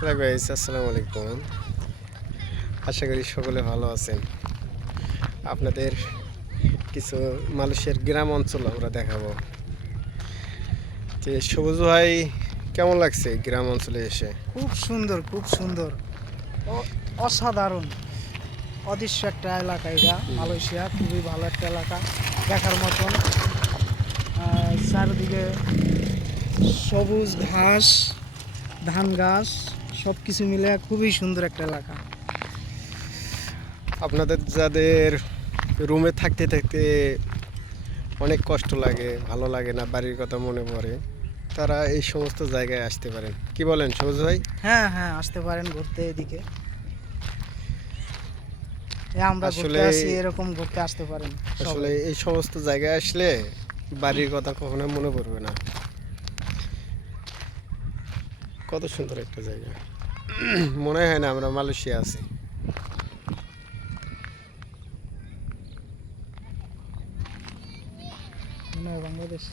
Hello guys, আসসালামু আলাইকুম। আশা করি সকলে ভালো আছেন। আপনাদের কিছু মালয়েশিয়ার গ্রাম অঞ্চল আমরা দেখাবো। যে সবুজ ভাই, কেমন লাগছে গ্রাম অঞ্চলে এসে? খুব সুন্দর, খুব সুন্দর। অসাধারণ অদৃশ্য একটা এলাকা এটা। মালয়েশিয়া খুবই ভালো একটা এলাকা, দেখার মতন। চারিদিকে সবুজ ঘাস, ধান গাছ, সব কিছু মিলে খুবই সুন্দর একটা এলাকা। আপনাদের যাদের রুমে থাকতে থাকতে অনেক কষ্ট লাগে, ভালো লাগে না, বাড়ির কথা মনে পড়ে, তারা এই সমস্ত জায়গায় আসতে পারেন। কি বলেন সবুজ ভাই? হ্যাঁ হ্যাঁ, আসতে পারেন ঘুরতে এদিকে। আমরা ঘুরতে আসলে আসি, এরকম ঘুরতে আসতে পারেন আসলে সবাই। এই সমস্ত জায়গায় আসলে বাড়ির কথা কখনো মনে পড়বে না। কত সুন্দর একটা জায়গা, মনে হয় না আমরা মালয়েশিয়া আছি। মনে হয় বাংলাদেশ।